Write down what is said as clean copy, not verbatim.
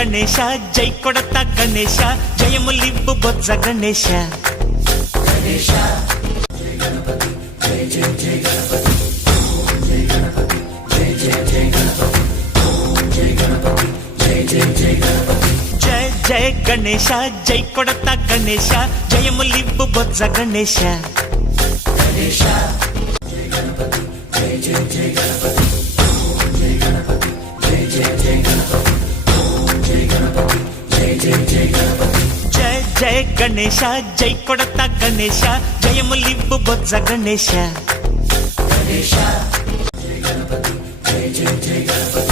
గణేశ జై కొడత గణేశ జయములివ్వు బొజ్జ గణేశ గణేశ జై గణపతి జై జై జై గణపతి జై గణపతి జై జై జై గణపతి జై గణపతి జై జై జై గణపతి జయ జయ గణేశ జై కొడత గణేశ జయములివ్వు బొజ్జ గణేశ గణేశ జై గణపతి జై జై జై గణపతి జై గణపతి జై జై జై గణపతి జై గణపతి జై జై జై గణపతి జయ జయ గణేశ జై కొడత గణేశ జయములివ్వు బొజ్జ గణేశ గణేశ జై గణపతి జై జై జై గణపతి